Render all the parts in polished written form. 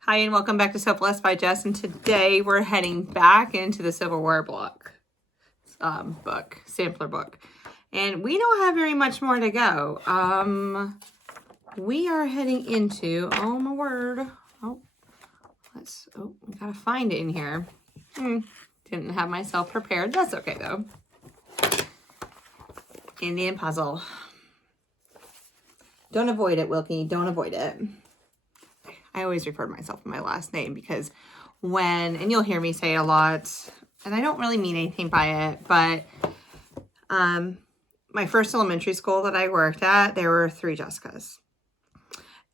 Hi, and welcome back to So Blessed by Jess, and today we're heading back into the Silverware book, sampler book. And we don't have very much more to go. We are heading into, oh my word, we gotta find it in here. Didn't have myself prepared, that's okay though. Indian puzzle. Don't avoid it, Wilkie, don't avoid it. I always refer to myself in my last name because and you'll hear me say it a lot, and I don't really mean anything by it, but my first elementary school that I worked at, there were 3 Jessicas.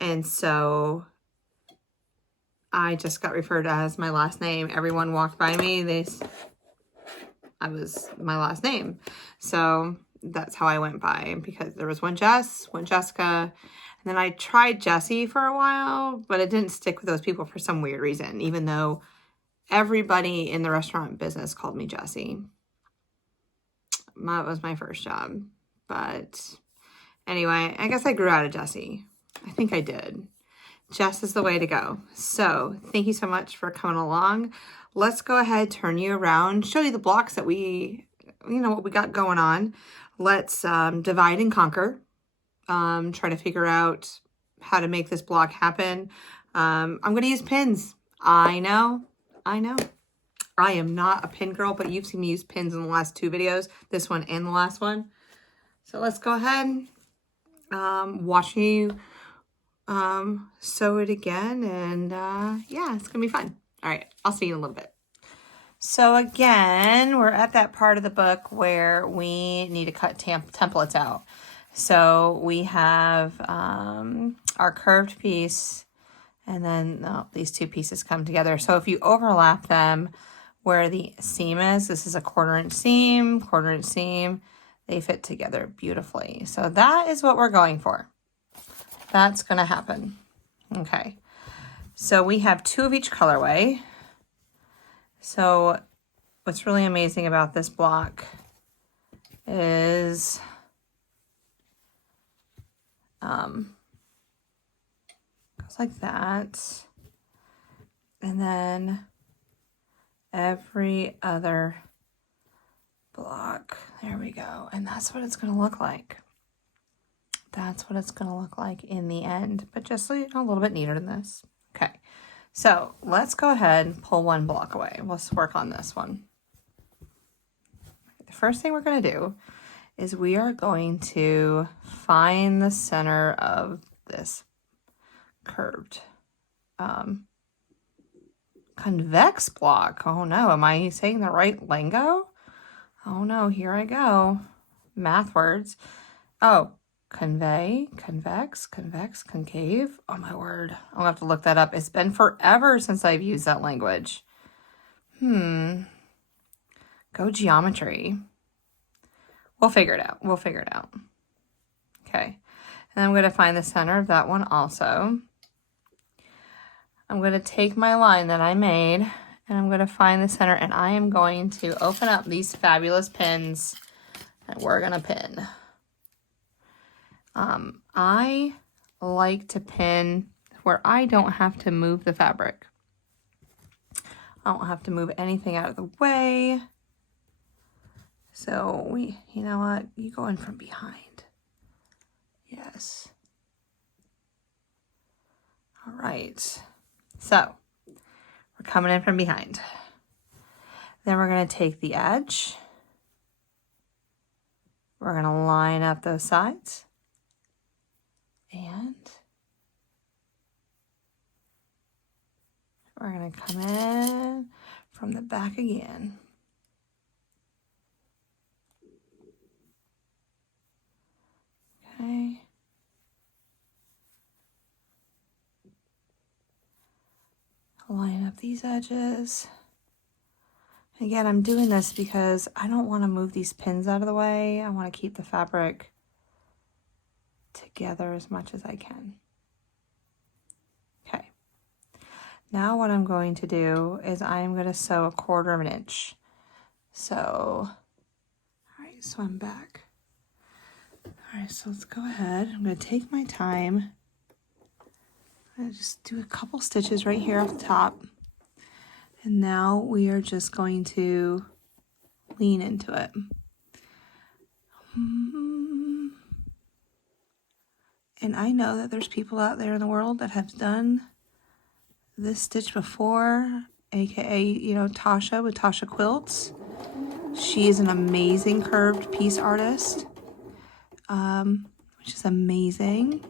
And so I just got referred to as my last name. Everyone walked by me, I was my last name. So that's how I went by, because there was one Jess, one Jessica, and then I tried Jessie for a while, but it didn't stick with those people for some weird reason, even though everybody in the restaurant business called me Jessie. That was my first job. But anyway, I guess I grew out of Jessie. I think I did. Jess is the way to go. So thank you so much for coming along. Let's go ahead, turn you around, show you the blocks that what we got going on. Let's divide and conquer. Try to figure out how to make this block happen. I'm going to use pins. I know. I am not a pin girl, but you've seen me use pins in the last 2 videos, this one and the last one. So let's go ahead, watch you sew it again, and yeah, it's gonna be fun. All right, I'll see you in a little bit. So again, we're at that part of the book where we need to cut templates out. So we have our curved piece, and then these 2 pieces come together. So if you overlap them where the seam is, this is a 1/4 inch seam, 1/4 inch seam, they fit together beautifully. So that is what we're going for. That's gonna happen. Okay, so we have 2 of each colorway. So what's really amazing about this block is goes like that, and then every other block, there we go, and that's what it's going to look like. That's what it's going to look like in the end, but just a little bit neater than this. Okay, so let's go ahead and pull 1 block away. Let's work on this one. The first thing we're going to do is we are going to find the center of this curved convex block. Oh no, am I saying the right lingo? Oh no, here I go. Math words. Oh, convey, convex, convex, concave. Oh my word, I'll have to look that up. It's been forever since I've used that language. Go geometry. We'll figure it out. Okay, and I'm going to find the center of that one also. I'm going to take my line that I made, and I'm going to find the center, and I am going to open up these fabulous pins, and we're going to pin. I like to pin where I don't have to move the fabric. I don't have to move anything out of the way. So you know what? You go in from behind. Yes. All right. So we're coming in from behind. Then we're going to take the edge. We're going to line up those sides. And we're going to come in from the back again. Okay. Line up these edges. Again, I'm doing this because I don't want to move these pins out of the way. I want to keep the fabric together as much as I can. Okay. Now what I'm going to do is I'm going to sew a 1/4 inch. So, all right, so I'm back. All right, so let's go ahead. I'm going to take my time. I'm just do a couple stitches right here off the top. And now we are just going to lean into it. And I know that there's people out there in the world that have done this stitch before, aka, you know, Tasha with Tasha Quilts. She is an amazing curved piece artist, which is amazing.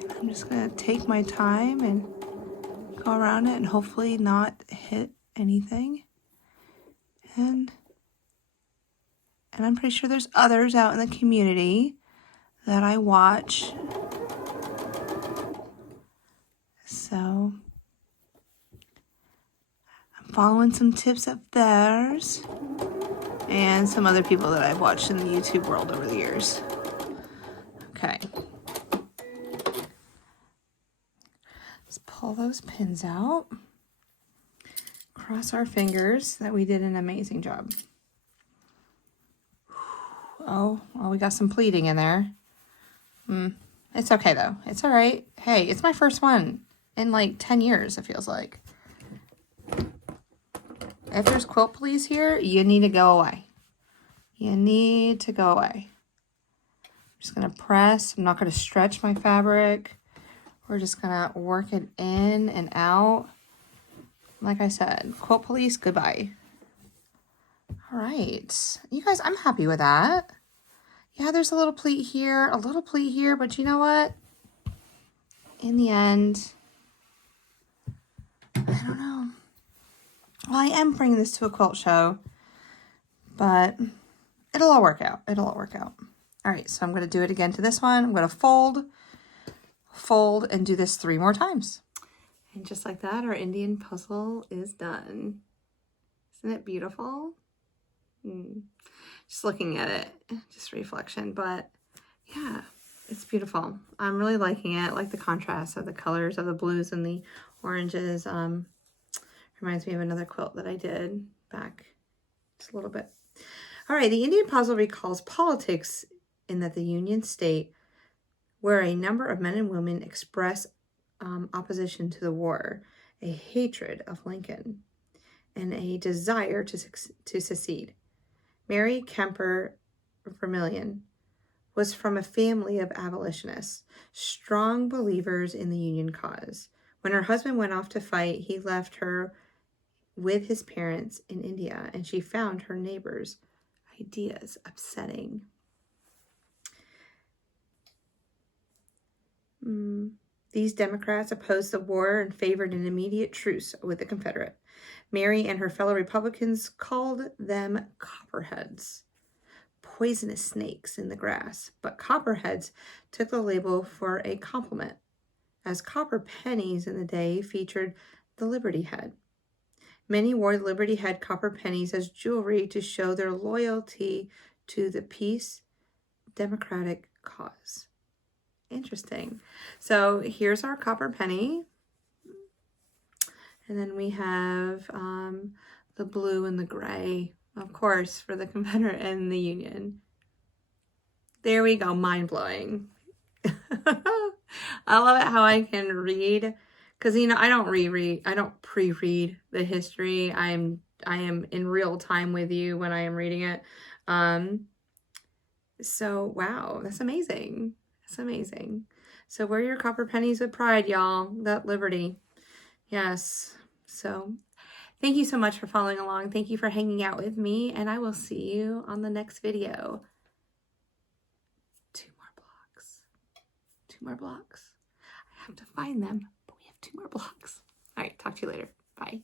And I'm just gonna take my time and go around it and hopefully not hit anything. And I'm pretty sure there's others out in the community that I watch. So I'm following some tips of theirs and some other people that I've watched in the YouTube world over the years. Okay. Let's pull those pins out. Cross our fingers that we did an amazing job. Oh, well, we got some pleating in there. It's okay though. It's all right. Hey, it's my first one in like 10 years, it feels like. If there's quilt pleats here, you need to go away. You need to go away. I'm just going to press. I'm not going to stretch my fabric. We're just going to work it in and out. Like I said, quilt pleats, goodbye. All right. You guys, I'm happy with that. Yeah, there's a little pleat here, but you know what? In the end, I don't know. Well, I am bringing this to a quilt show, but it'll all work out. It'll all work out. All right, so I'm going to do it again to this one. I'm going to fold, and do this 3 more times. And just like that, our Indian puzzle is done. Isn't it beautiful? Just looking at it, just reflection, but yeah, it's beautiful. I'm really liking it. I like the contrast of the colors of the blues and the oranges. Reminds me of another quilt that I did back just a little bit. All right, the Indian puzzle recalls politics in that the Union state, where a number of men and women express opposition to the war, a hatred of Lincoln, and a desire to secede. Mary Kemper Vermillion was from a family of abolitionists, strong believers in the Union cause. When her husband went off to fight, he left her with his parents in India, and she found her neighbors' ideas upsetting. These Democrats opposed the war and favored an immediate truce with the Confederate. Mary and her fellow Republicans called them copperheads, poisonous snakes in the grass, but copperheads took the label for a compliment, as copper pennies in the day featured the Liberty Head. Many wore Liberty Head copper pennies as jewelry to show their loyalty to the peace democratic cause. Interesting. So here's our copper penny. And then we have the blue and the gray, of course, for the Confederate and the Union. There we go. Mind-blowing. I love it how I can read, because, you know, I don't pre-read the history. I am in real time with you when I am reading it. So, wow, that's amazing. That's amazing. So wear your copper pennies with pride, y'all. That liberty. Yes. So thank you so much for following along. Thank you for hanging out with me, and I will see you on the next video. 2 more blocks. 2 more blocks. I have to find them, but we have 2 more blocks. All right, talk to you later. Bye.